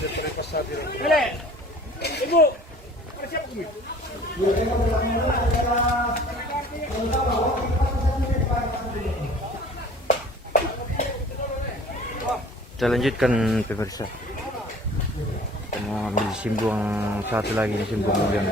Ibu, siap Bu. Kita lanjutkan pemirsa. Kita mau ambil simbung satu lagi, simbung yang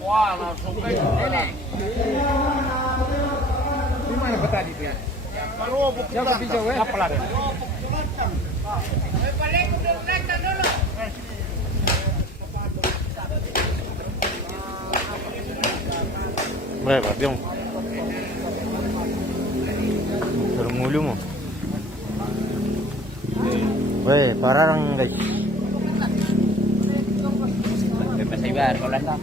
Wah, langsung kayak ini. Di mana tadi dia? Siapa bijau ya? Apa lari? berapa, Biong? Suruh mulu mo. Weh, parang guys. Bebas ibar, kalau lantas.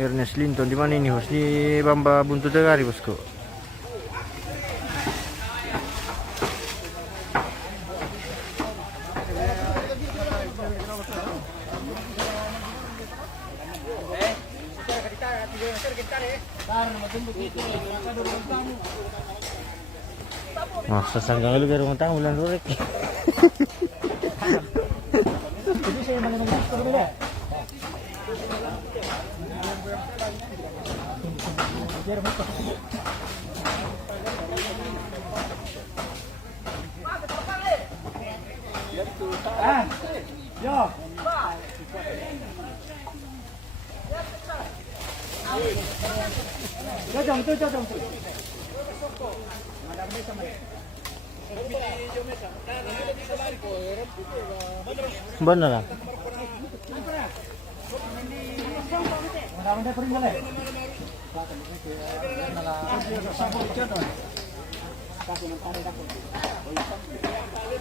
Ernest Linton di mana ini, bos? Di Bamba Buntu Tegari, bosku. Masa sanggang lu biar rumah tamu bulan rurek. Jadi saya mana lagi berbeda. Yo. Jom tu. Benar lah.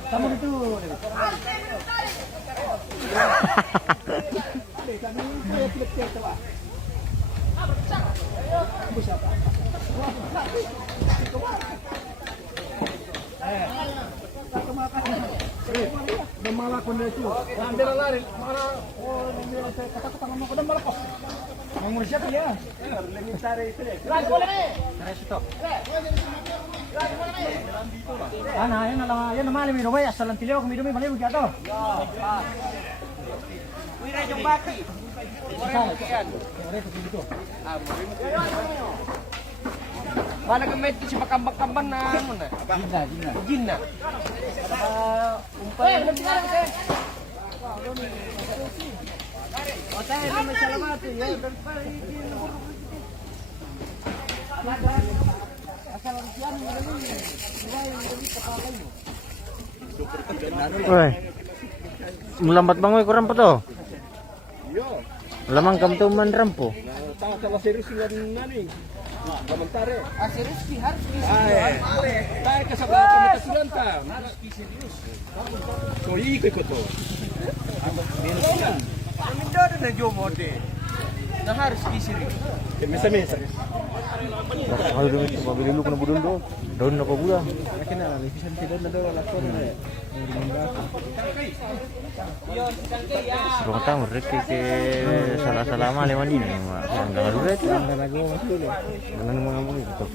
Kamu itu. Malah kondisi ambil lari mana kata mau ke malah kok mau siapa ya lagi cari itu deh cari stop yan malam minum ya salam pilih minum balik begitu wira jombati mana kemet si makambang-kambang na mana jinna umpay Woi, melambat bangoy ko rampo to. Lamang kam to man rampo. Tahu kalau serius dengan nani. Komentare. Serius harus tayo ka sa pagkakasulan ta. Serius. Sorry ko to. Minda na jo mode. Na harus serius. Mesa. Kalau dulu itu pabili lu kena budun do. Daun apa bulan? Kena lah, lipisan tidak ada lakon ya. Suruh tamu rek ke salah mah lewat ini mah. Enggak dulu itu. Enggak lagu masuk dulu. Jangan ngomong itu.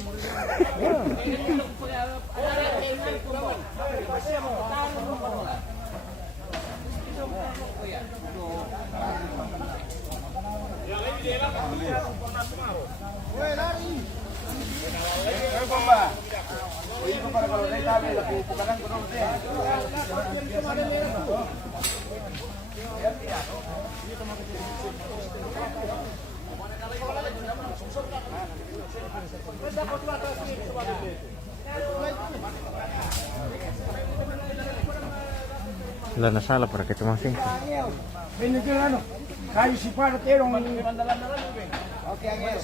Wala na sala para kita masing. Binigyan ano? Kayo si para terong. Okay, Angel.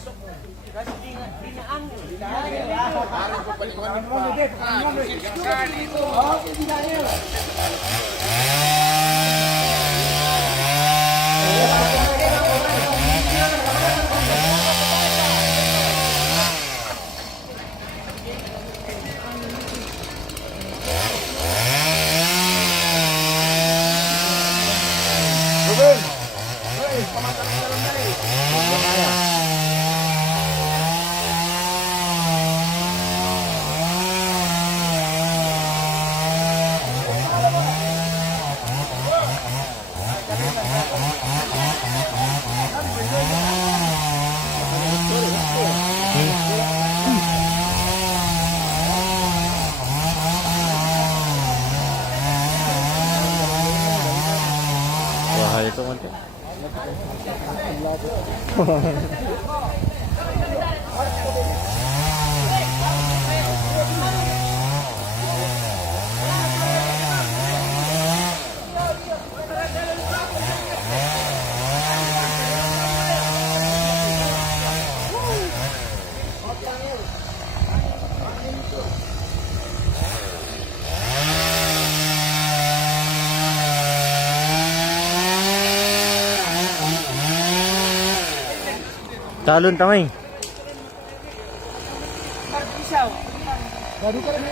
Wah, itu macam. Talon tamay. Baru ka rin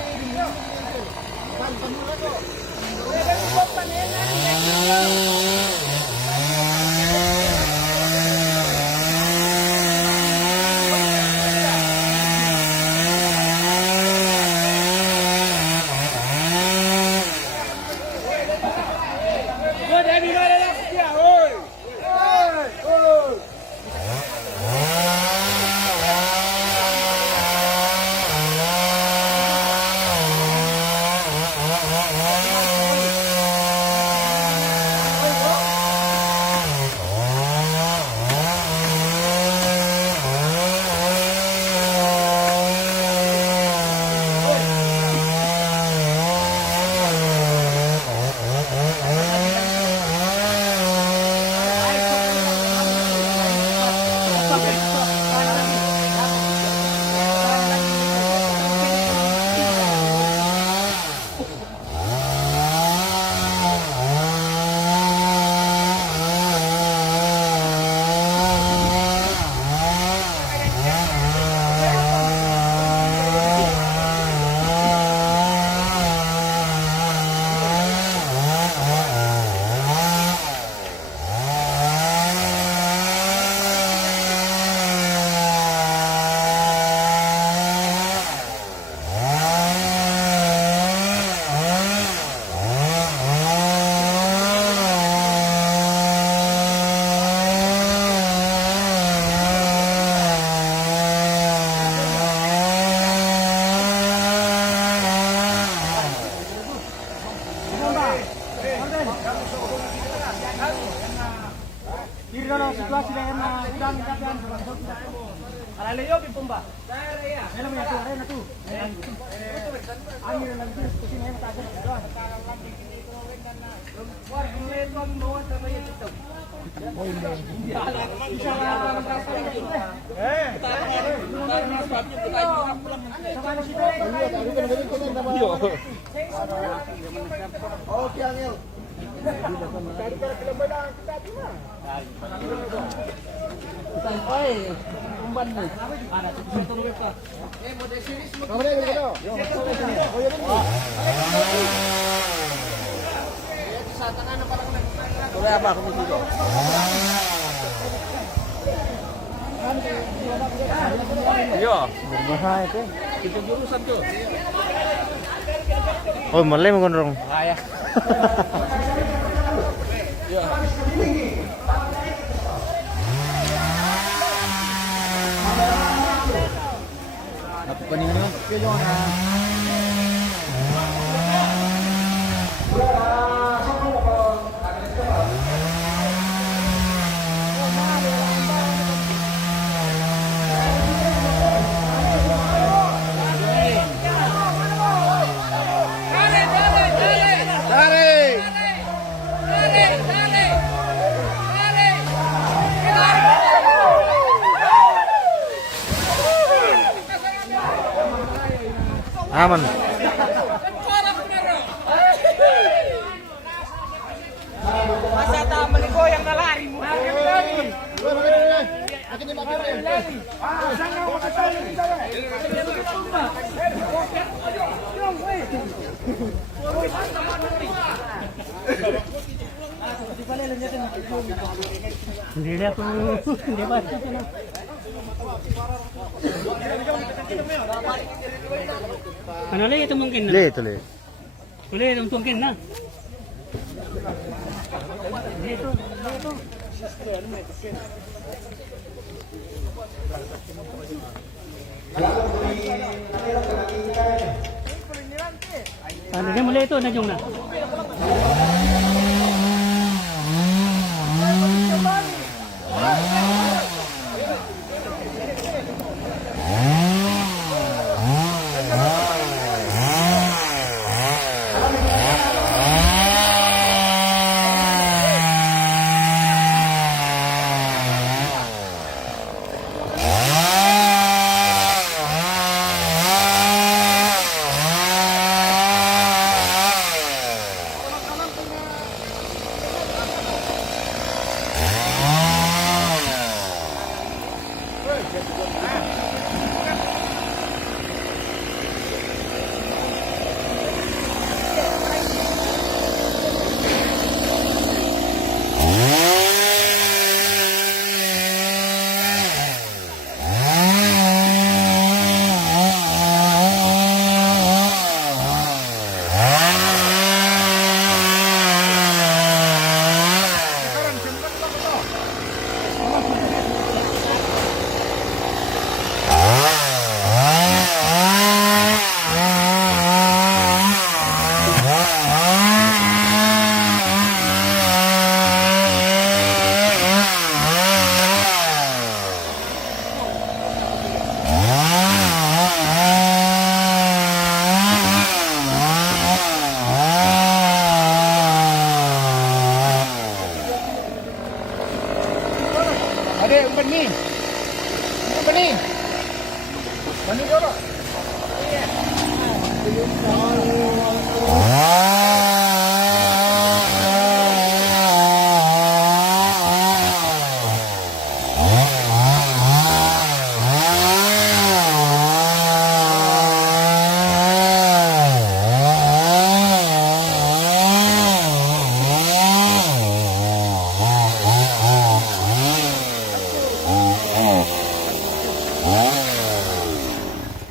situasi daerah udang dagan alalayo pipumba alam mo yato arena tu angin nanti kusin ay matagal doon war kulen ko mo sa may ito okay Angel. Berbahaya itu. Itu jurusan tuh. Oh, malay mo gondrong. Kaya. Ya. Apa nih? Aman. Masa tak meligoyang na lari mo. Hindi na ako. Hindi ba? Ano lang ito mungkin na? Le, tuloy. Boleh itong tungkin na. Dito, dito. Ano dia mulai itu najong na. Ada umpan ni. Apa ni? Mana dia orang?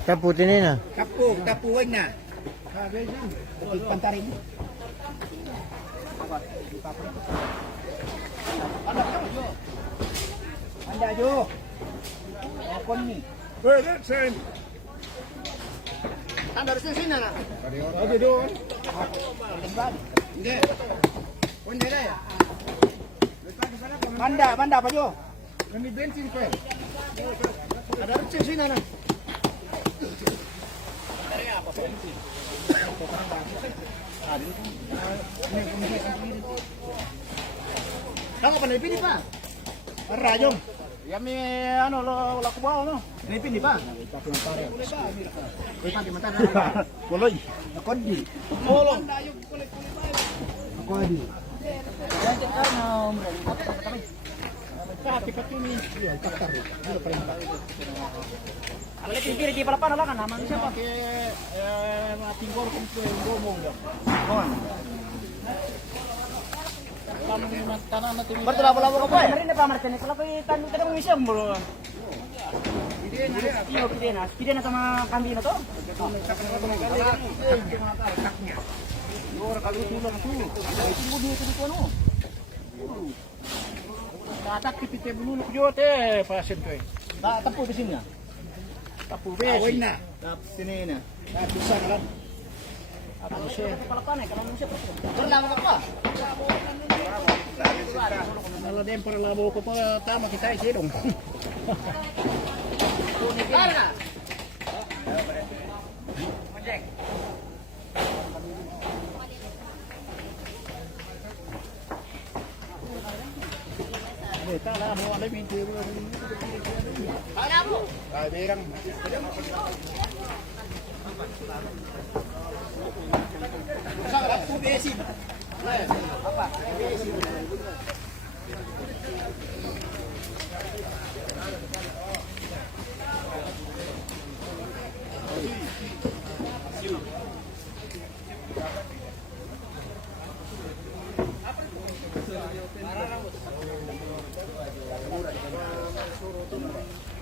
Taputin ini na. Tapuan na. Pantarin. Anda jo. Akon ni. Weh, that's it. Anda harus sini na. Ada doon. Hindi. Hindi na ya. Manda pa jo. Kami bensin ko. Ada harus sini na. Kamu pandai pilih pak? Rajong. Ya mi ano lo laku bawa no. Ini pilih pak. Pakai mata. Boleh. Kodi. Bolong. Kodi. Jangan kan Alay kiri di pala lang naman siya pa tingkol kung ngomong daw. Berarti labo-labo ka pa eh. Meron na pa martin kalau tanong ka ng isang bro. Pide na sama kambing na to. Ora kalau tulang tu. Tunggu dia tu ano. Tatak tipite bululu jote pasien tu. Tak tapu di sini. Tapu besi. Na. Tap sini na. Bisa kan. Kalau dia para labo ko pa tama kita isidong. Kita lah mau ada video. Ay, berang.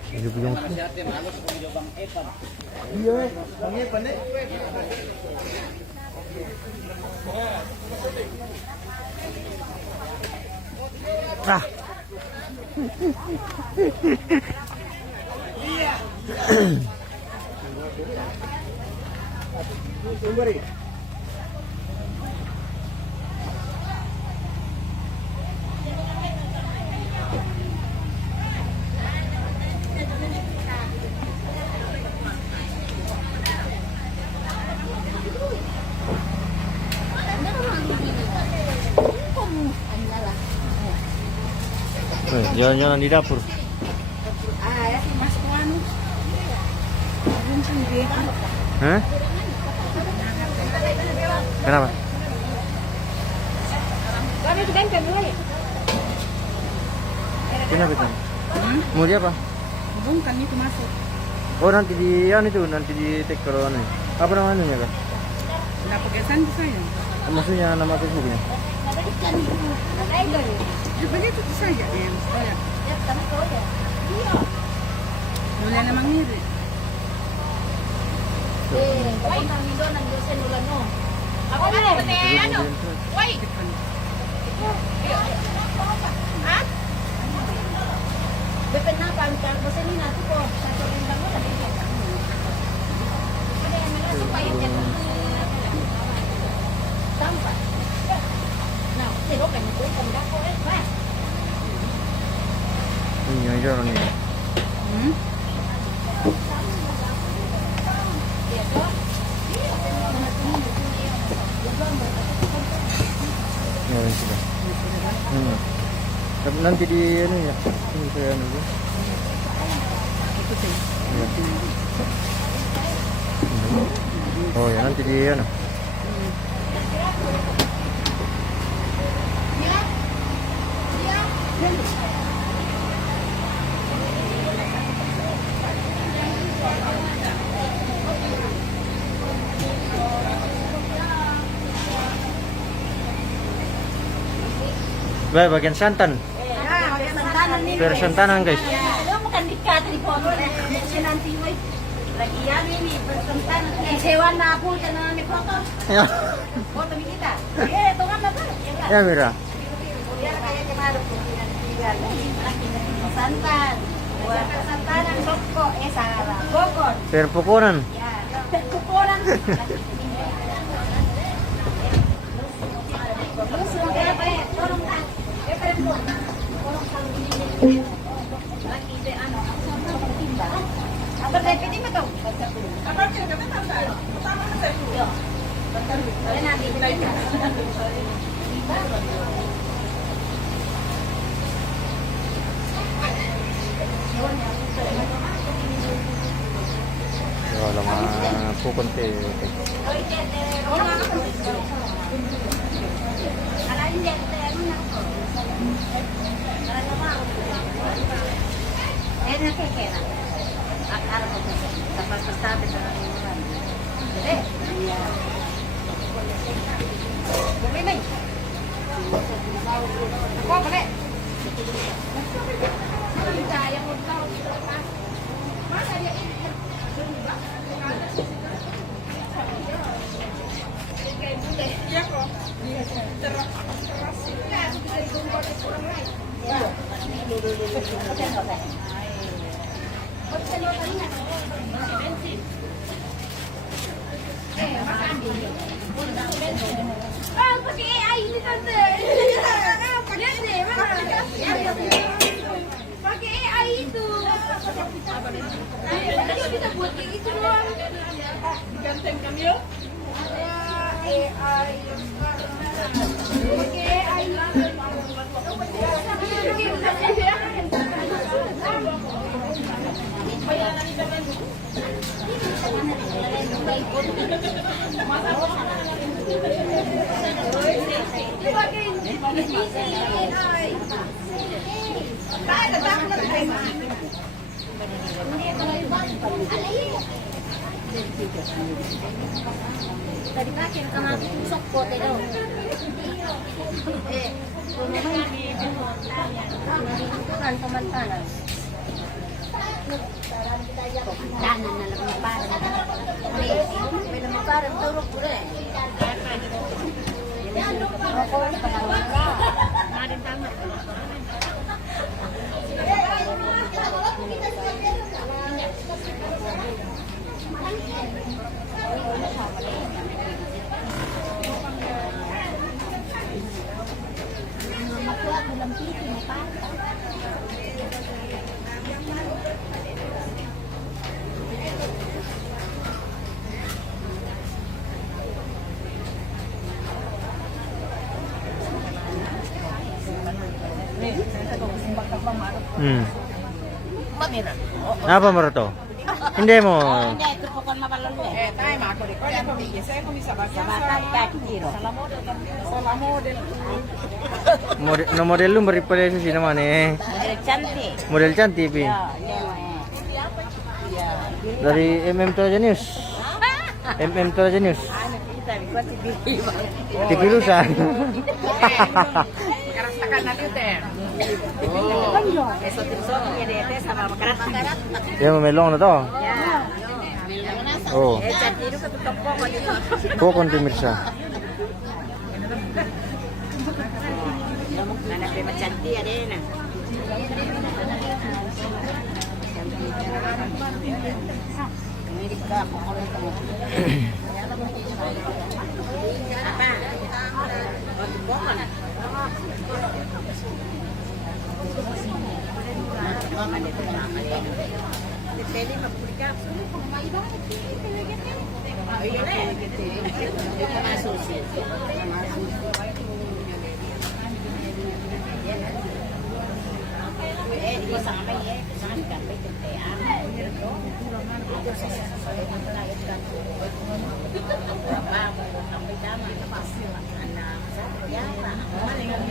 Hidup yung ah. Jalan-jalan di dapur. Ya sih Mas Tuan. Belum sendiri. Hah? Kenapa? Kami sudah kan mulai. Kenapa itu? Mau dia apa? Bukan itu masuk. Oh nanti di itu nanti di take kalau anu. Apa namanya kak? Udah pegesan bisa ya? Maksudnya nama Facebooknya? Begitu saja ya. Mulai namang ngiri. Woi, nandito nandiyo sa nulan mo. Ako na ano? Woi. Ha? Depende na pangkal kasi ni nato ko sa tuwing mo na dito. Ada yang supaya kita sampai. Nào, thì có cảnh cuối cùng đã có hết mà. Ini aja orang ini. Ya sudah. Tapi nanti di ini ya, ini saya nunggu. Oh ya nanti di ano. Baik, bagian santan. Persantanan guys. Alam mo kan dikat di foto nanti woi. Lagi yan ini persantanan. Sewa na po na ni foto. Ya. Foto kita. Ito nga na ba? Ya Mira. Ya kaya jemaro po santan. Buat persantanan Boko Sara. Bogor. Perpukunan. Ya, perpukunan. Apa repetin betul? Apa kita tahu tak? Pertama saya. Betul. Nanti kita. Wala mga pukunti. Tadi pakai kamar tusuk pot itu. Kan teman-teman. Tanan na lang ng parang. May naman parang turok ko rin. Ako, pangalan ka. Marin tama. Apa mo to? Hindi mo. Hindi, ito po kung mabalalo eh. tayo mako di ko yan bigay sa ko sa basa. Bata, kakitiro. No model lu beri pala sa sino man eh. Cantik. Model cantik pi. Dari MM to News. MM to News. TV Lusan. Karastakan na dito eh. Eso tinso ni dete sama makarat. Yan melong na to. Oh. Cantik ka tutong po ko dito. Pokon timirsa. Anak dia cantik ada na. Apa? Oh, tumbongan. Depende mapublikar. Iya lah. Masuk sih. Di sana ya, di sana diganti kentean. Itu sesuatu yang melahirkan. Apa sampai zaman pasti anak ya Pak. Mana yang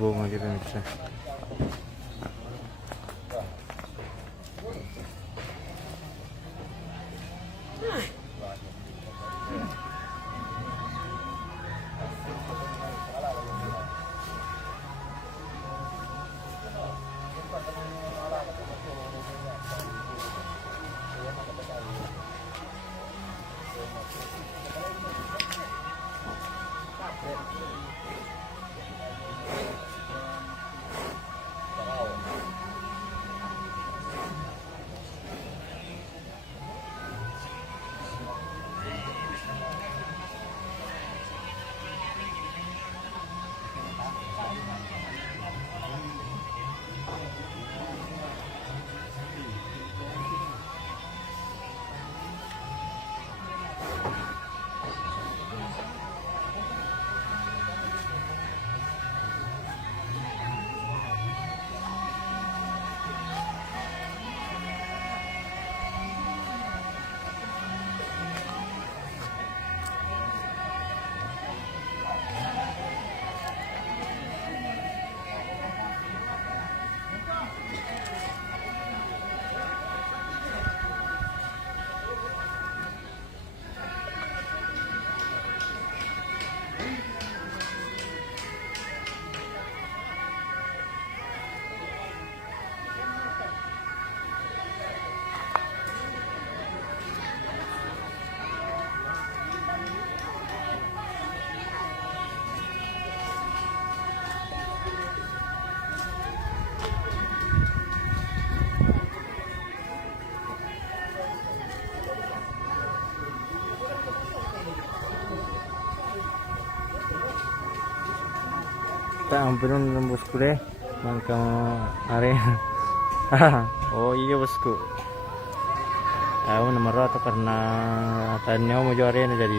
Bunga gitu bisa. Tak ampunin ng bosku deh, mangka are. Oh iya bosku. Aku nomor atau karena tanya mau juara ini jadi.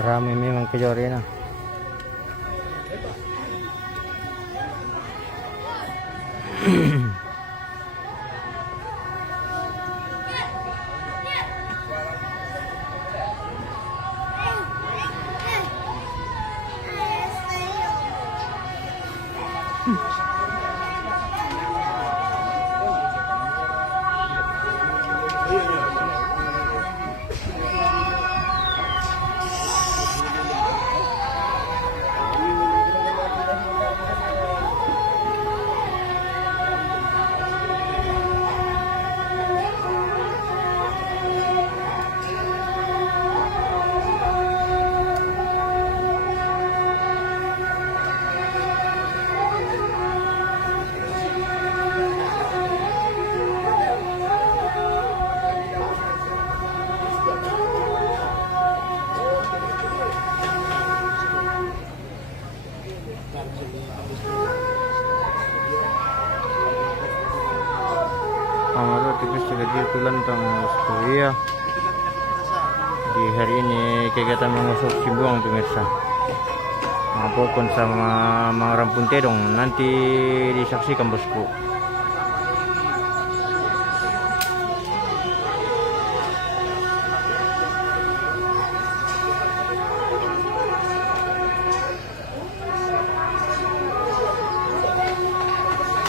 Ramai memang kejuaraan. Tipis juga dia tulan tang bosku iya. Di hari ini kegiatan mengusuk Simbuang pemirsa. Mga pokon sama mga rampun tedong nanti disaksikan bosku.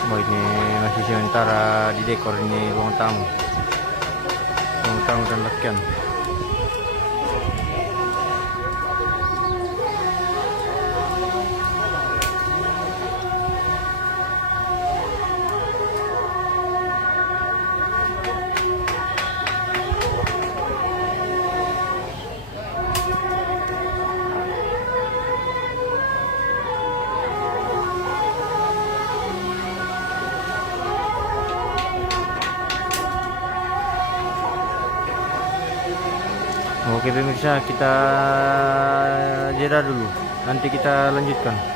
Oh, ini masih sementara di dekor ini ruang tamu dan lakian. Oke pemirsa, kita jeda dulu. Nanti kita lanjutkan.